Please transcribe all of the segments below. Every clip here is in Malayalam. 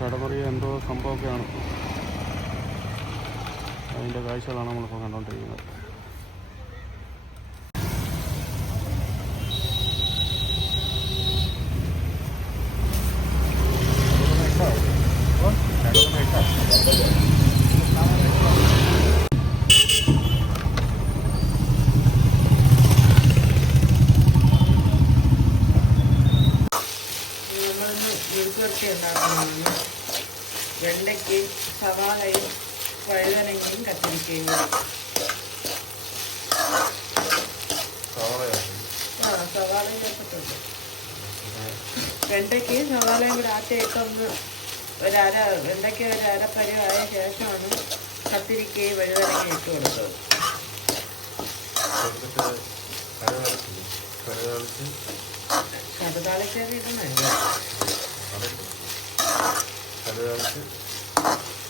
കടമറിയ എന്തോ സംഭവമൊക്കെയാണ്. അതിന്റെ കാഴ്ചകളാണ് നമ്മളിപ്പോൾ കണ്ടുകൊണ്ടിരിക്കുന്നത്. മെഴുകുവരട്ടി ഉണ്ടാക്കുന്നതാണ് വെണ്ടയ്ക്ക് സവാളയും വഴുതനങ്ങയും കത്തിരിക്കയും ആ സവാളയും ചേർത്തിട്ടുണ്ട്. വെണ്ടയ്ക്കയും സവാളയും കൂടെ ആദ്യമായിട്ടൊന്ന് ഒരു അര വെണ്ടയ്ക്ക് ഒരു അരപ്പരുവായ ശേഷമാണ് കത്തിരിക്കയും വഴുതനങ്ങയും ഇട്ട് കൊടുത്തത്. കടുതാളിക്കറി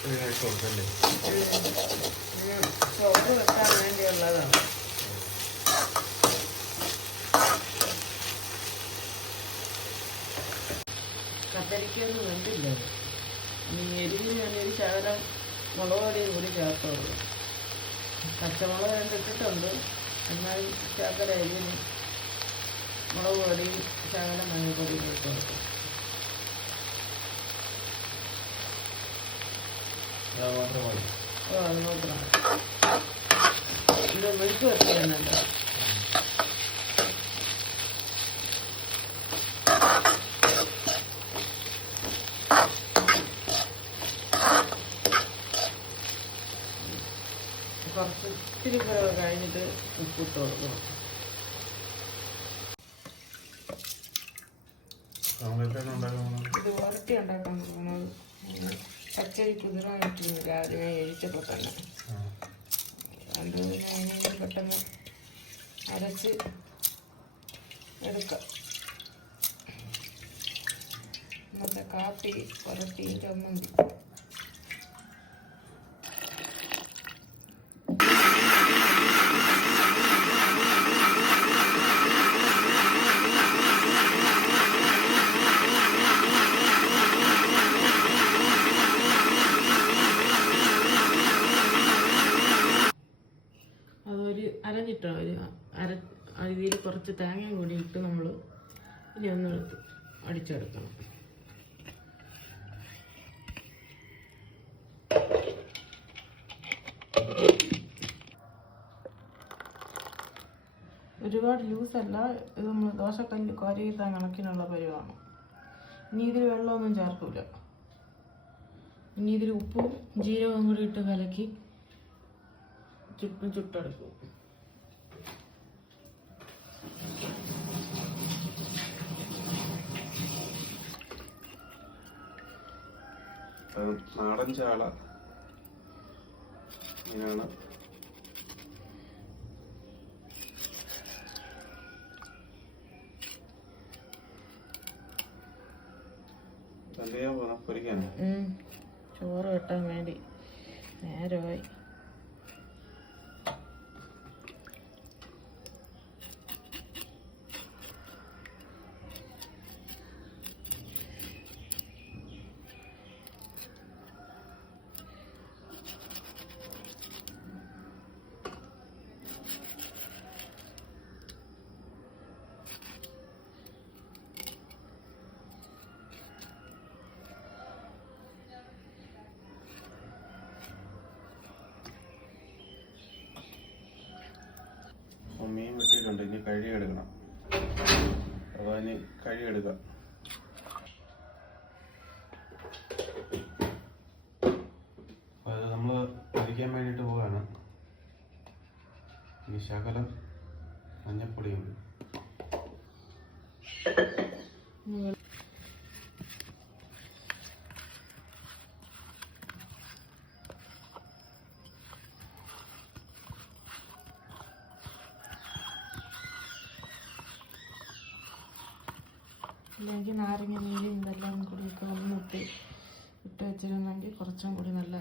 ഇടുന്നതല്ല ചോറ് വെക്കാൻ വേണ്ടിയുള്ളതാണ് കത്തരിക്കൊന്നും വേണ്ടില്ല ഇനി എരിവിന് ഞാനൊരു ശകലം മുളക് പൊടിയും കൂടി ചേർത്തുള്ളൂ പച്ചമുളക് രണ്ടിട്ടിട്ടുണ്ട് എന്നാലും ശകല എരിവിന് മുളക് പൊടിയും ശകലം മഞ്ഞൾപ്പൊടിയും ഇട്ട് കൊടുക്കും. ഓ അത് മാത്രമാണ്. ഇത് മെഴുക്ക് വെക്കുകയാണല്ലോ കുറച്ച് ഇത്തിരി കഴിഞ്ഞിട്ട് ഉപ്പിട്ട് കൊടുക്കണം. ഇത് വരട്ടി ഉണ്ടാക്കാൻ பச்சரிக்கு தான் வச்சுருந்தா அதுவே எரிச்ச போட்டாங்க அந்த பட்டங்க அரைச்சி எடுக்க. மற்ற காப்பி புரட்டியும் சம்மந்தி ഒരുപാട് ലൂസല്ല ഇത് നമ്മൾ ദോശക്കല്ല് കോരിയിട്ടാൻ കണക്കിനുള്ള പരിവാണ്. ഇനി ഇതിൽ വെള്ളമൊന്നും ചേർക്കില്ല ഇനി ഇതിൽ ഉപ്പും ജീരകവും കൂടി ഇട്ട് കലക്കി ചുട്ടും ചുട്ടെടുക്കും. നാടൻ ചാള ഇങ്ങനെയാണ് എന്ത് ചെയ്യാൻ പോകാം പൊരിക്കാൻ ഉം. ചോറ് വെട്ടാൻ വേണ്ടി. നേരമായി അപ്പം മീൻ വെട്ടിയിട്ടുണ്ട് ഇനി കഴുകിയെടുക്കണം. അപ്പോൾ അതിന് കഴുകിയെടുക്കാം. നമ്മൾ പൊരിക്കാൻ വേണ്ടിയിട്ട് പോവുകയാണ് ഇനി ശകലം മഞ്ഞപ്പൊടിയുണ്ട് നാരങ്ങ നീര് ഇതെല്ലാം കൂടി ഒക്കെ ഒന്ന് ഇട്ട് ഇട്ട് വെച്ചിരുന്നെങ്കിൽ കുറച്ചും കൂടി നല്ല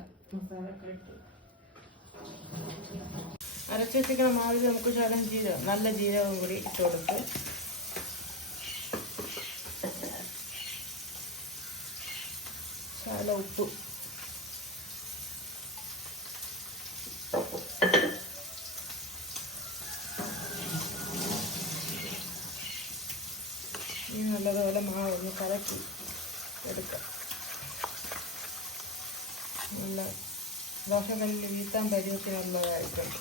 അരച്ചെത്തിക്കണ ഇട്ട് മാവിൽ നമുക്ക് ശകലം ജീരകം നല്ല ജീരകം കൂടി ഇട്ട് കൊടുത്ത് ശകലം ഉപ്പ് ഇനി നല്ലതുപോലെ മാവ് ഒന്ന് കലക്കി എടുക്കാം നല്ല ദോശക്കല്ലിൽ വീത്താൻ പരുവത്തിനുള്ളതായിട്ടുണ്ട്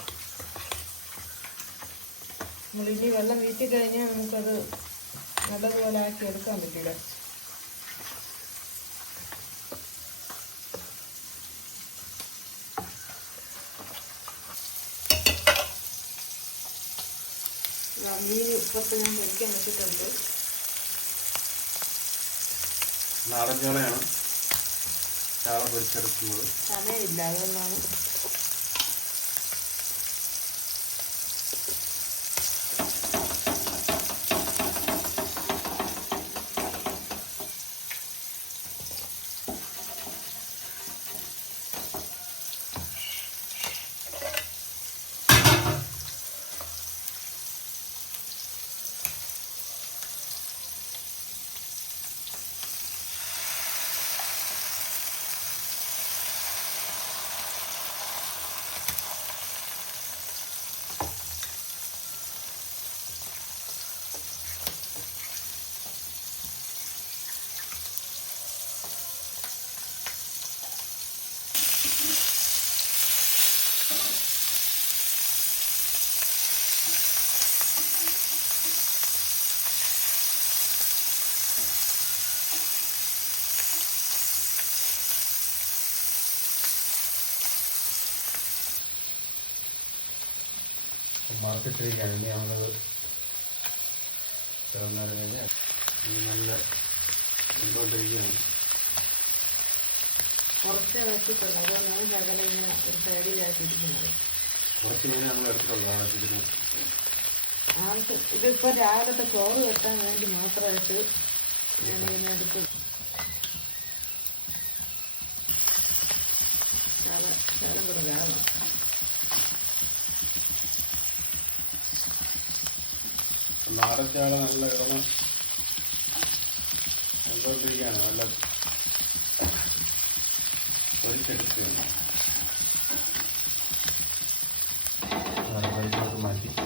നമ്മളിനി വെള്ളം വീത്തി കഴിഞ്ഞാൽ നമുക്കത് നല്ലതുപോലെ ആക്കി എടുക്കാൻ പറ്റില്ല. മീൻ ഇപ്പുറത്ത് ഞാൻ പൊരിക്കാൻ വെച്ചിട്ടുണ്ട്. നാടൻ ചോളയാണ് ചാള പൊരിച്ചെടുക്കുന്നത്. സമയമില്ല അതുകൊണ്ടാണ്. മറച്ചിട്ടിരിക്കുകയാണ് ഇനി നമ്മൾ തുറന്നു കഴിഞ്ഞാൽ നല്ല ഇതുകൊണ്ടിരിക്കുകയാണ് കുറച്ച് വെച്ചിട്ടുണ്ട് അതുകൊണ്ടാണ് ശകലം ഇങ്ങനെ ഒരു കുറച്ച് മീനെ നമ്മൾ എടുത്തിട്ടുള്ളൂ ആവശ്യത്തിന് ആവശ്യം ഇതിപ്പോൾ രാവിലത്തെ ചോറ് വെട്ടാൻ വേണ്ടി മാത്രമായിട്ട് ഞാൻ എടുത്തു ശകലം ശകലം കൂടെ വേണം. നാടൻ നല്ല കിടന്ന് എന്തുകൊണ്ടിരിക്കുകയാണ് നല്ല പൊരിച്ചെടുക്കുകയാണ്. മാറ്റി.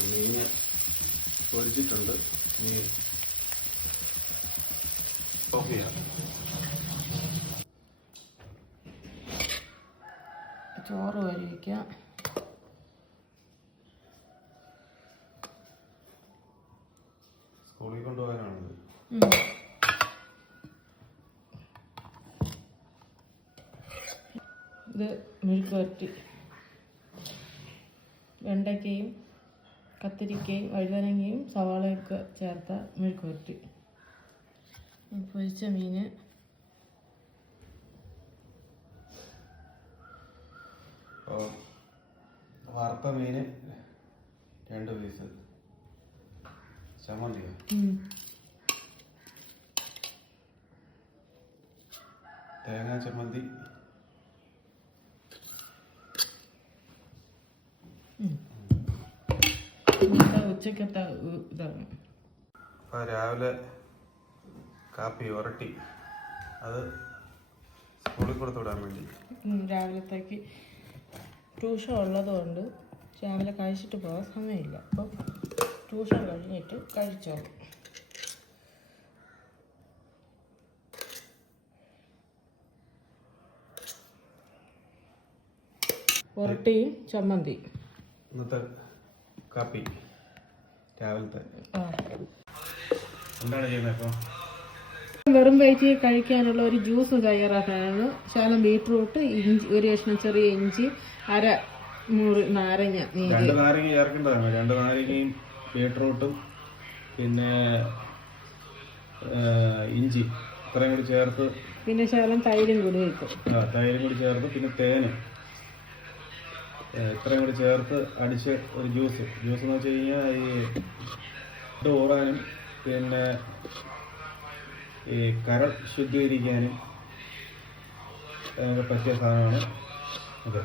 അപ്പം മീന് പൊരിച്ചിട്ടുണ്ട്. മീൻ. ഓഫ് ചെയ്യാം ചോറ് വരിക്കാം സ്കൂളിൽ കൊണ്ടുപോകാനാണത് ഇത് മെഴുക്ക് വരട്ടി വെണ്ടയ്ക്കയും കത്തിരിക്കയും വഴുതനങ്ങയും സവാളയൊക്കെ ചേർത്ത മെഴുക്ക് പുരട്ടി ഈ പൊരിച്ച മീന്. വറുത്ത മീന് രണ്ട് പീസ് ചമ്മന്തി തേങ്ങാ ചമ്മന്തി. ഉച്ചക്കത്തെ ഇതാണ് രാവിലെ കാപ്പി ഉരട്ടി അത് സ്കൂളിൽ കൊടുത്തു വിടാൻ വേണ്ടി. രാവിലത്തേക്ക് ട്യൂഷൻ ഉള്ളതുകൊണ്ട് രാവിലെ കഴിച്ചിട്ട് പോകാൻ സമയമില്ല. അപ്പോൾ ട്യൂഷൻ കഴിഞ്ഞിട്ട് കഴിച്ചോ പുരട്ടിയും ചമ്മന്തി ഇന്നത്തെ കാപ്പി. രാവിലത്തെ എന്താണ് ചെയ്യുന്നത് ഇപ്പോൾ വെറും വയറ്റിൽ കഴിക്കാനുള്ള ഒരു ജ്യൂസ് തയ്യാറാക്കാനാണ്. ശാലം ബീട്രൂട്ട് ഇഞ്ചി ഒരു കഷ്ണം ചെറിയ ഇഞ്ചി അര മുറി നാരങ്ങ നീര്. രണ്ട് നാരങ്ങ ചേർക്കേണ്ടതാണ്. രണ്ട് നാരങ്ങയും ബീട്രൂട്ടും പിന്നെ ഇഞ്ചി. ഇത്രയും കൂടി ചേർത്ത് പിന്നെ ശകലം തൈരും കൂടി വെക്കും തൈരും കൂടി ചേർത്ത് പിന്നെ തേന്. ഇത്രയും കൂടി ചേർത്ത് അടിച്ച് ഒരു ജ്യൂസ്. ജ്യൂസ് എന്ന് വെച്ച് കഴിഞ്ഞാൽ ഈ ഇത് ഊറാനും പിന്നെ ഈ കരൾ ശുദ്ധീകരിക്കാനും പറ്റിയ സാധനമാണ് ഇത്.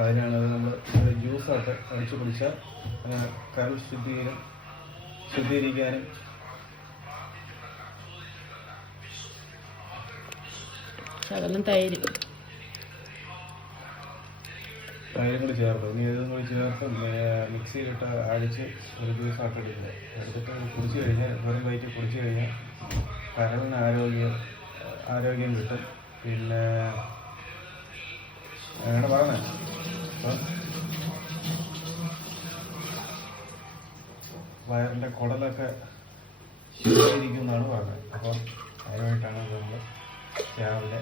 അതിനാണ് നമ്മൾ ജ്യൂസായിട്ട് അടിച്ചു കുടിച്ചാൽ കരൾ ശുദ്ധീകരണം ശുദ്ധീകരിക്കാനും ശകലം തൈര്. തൈരും കൂടി ചേർത്ത്. ഇനി ഇതും കൂടി ചേർത്ത് മിക്സിയിലിട്ട് അടിച്ച് ഒരു ദിവസം എടുക്കുക എടുത്തിട്ട് കുടിച്ച് കഴിഞ്ഞാൽ വെറും വയറ്റിൽ കുടിച്ച് കഴിഞ്ഞാൽ കരളിന് ആരോഗ്യം ആരോഗ്യം കിട്ടും. പിന്നെ അങ്ങനെ പറഞ്ഞേ അപ്പം വയറിന്റെ കുടലൊക്കെ എന്നാണ് പറഞ്ഞത്. അപ്പം അതിനായിട്ടാണ് നമ്മൾ രാവിലെ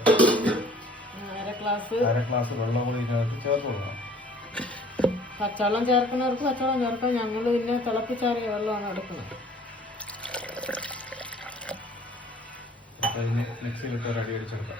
അര ഗ്ലാസ് വെള്ളം കൂടി ഇതിനകത്ത് ചേർത്ത് കൊടുക്കണം. പച്ചവെള്ളം ചേർക്കുന്നവർക്ക് പച്ചവെള്ളം ചേർക്കാം. ഞങ്ങൾ പിന്നെ തിളപ്പിച്ചാറിയ വെള്ളമാണ് എടുക്കുന്നത്. മിക്സിയിലിട്ട് അടി അടിച്ചെടുക്കാം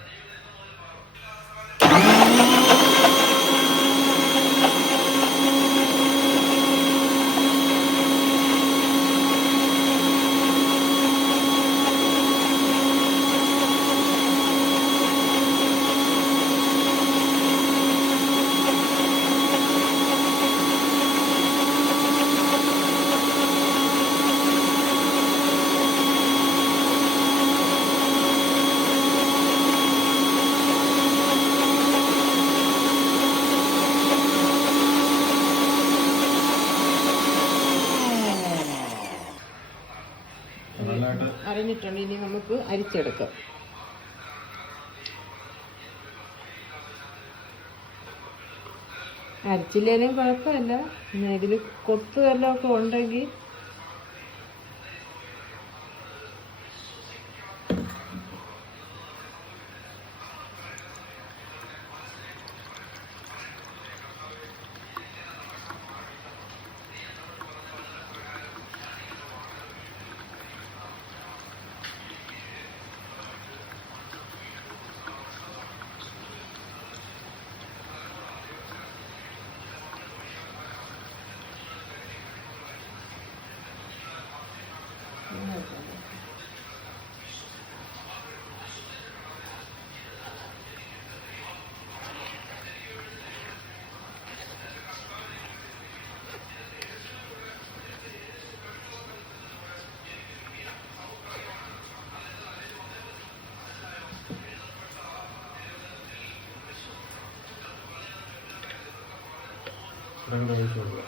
നമുക്ക് അരച്ചില്ലേലും കുഴപ്പമില്ല. ഇതിൽ കൊത്ത് വല്ലതും ഒക്കെ ഉണ്ടെങ്കിൽ കൊടുക്കുക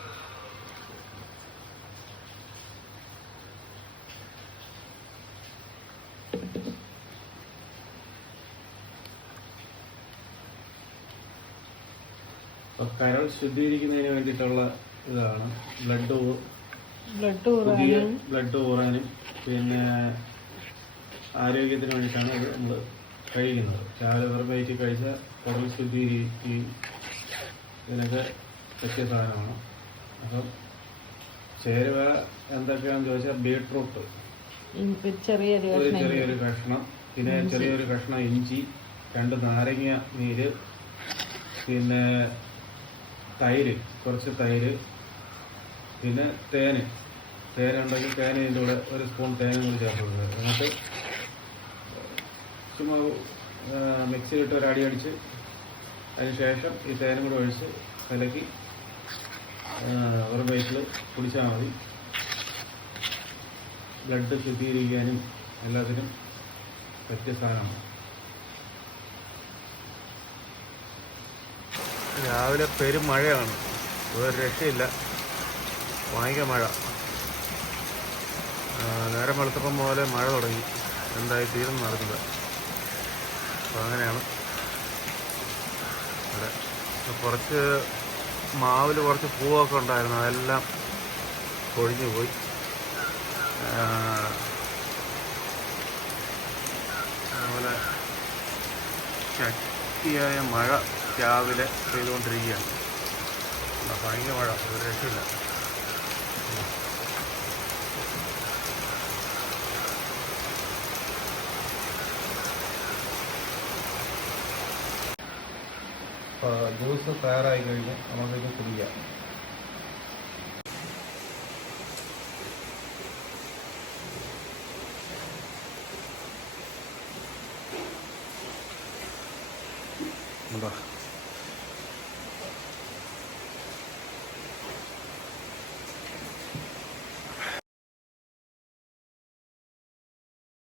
കരൾ ശുദ്ധീകരിക്കുന്നതിന് വേണ്ടിയിട്ടുള്ള ഇതാണ്. ബ്ലഡ് ബ്ലഡ് പുതിയ ബ്ലഡ് ഊറാനും പിന്നെ ആരോഗ്യത്തിന് വേണ്ടിയിട്ടാണ് ഇത് നമ്മൾ കഴിക്കുന്നത്. വയറ്റി കഴിച്ചാൽ കരൾ ശുദ്ധീകരിക്കുകയും ഇതിനൊക്കെ പറ്റിയ സാധനമാണ് അപ്പം ചേരുവ എന്തൊക്കെയാണെന്ന് ചോദിച്ചാൽ ബീട്രൂട്ട്. ഒരു ചെറിയൊരു ഒരു കഷ്ണം ചെറിയൊരു കഷ്ണം പിന്നെ ചെറിയൊരു കഷ്ണം ഇഞ്ചി രണ്ട് നാരങ്ങ നീര് പിന്നെ തൈര് കുറച്ച് തൈര് പിന്നെ തേന്. തേനുണ്ടെങ്കിൽ തേൻ ഇതിന്റെ കൂടെ ഒരു സ്പൂൺ തേനും കൂടി ചേർത്ത് കൊടുക്കുക. എന്നിട്ട് ചുമ്മാ മിക്സിയിലിട്ട് ഒരു അടി അടിച്ച് അതിന് ശേഷം ഈ തേനും കൂടെ ഒഴിച്ച് കലക്കി ആ, ബൈക്കിൽ കുടിച്ചാൽ മതി. ബ്ലഡ് ശുദ്ധീകരിക്കാനും എല്ലാത്തിനും പറ്റിയ സാധനമാണ്. രാവിലെ പെരും മഴയാണ്. ഒരു രക്ഷയില്ല. ഭയങ്കര മഴ. നേരം വെളുത്തപ്പം പോലെ മഴ തുടങ്ങി. എന്തായി തീരും നടക്കുന്നത് അപ്പോൾ അങ്ങനെയാണ്. അതെ. കുറച്ച് മാവിൽ കുറച്ച് പൂവൊക്കെ ഉണ്ടായിരുന്നു. അതെല്ലാം കൊഴിഞ്ഞു പോയി. അതുപോലെ ശക്തിയായ മഴ രാവിലെ പെയ്തുകൊണ്ടിരിക്കുകയാണ്. ഭയങ്കര മഴ. ഒരു രക്ഷയില്ല. ജ്യൂസ് തയ്യാറായി കഴിഞ്ഞ് നമുക്കിത് കുടിക്കാം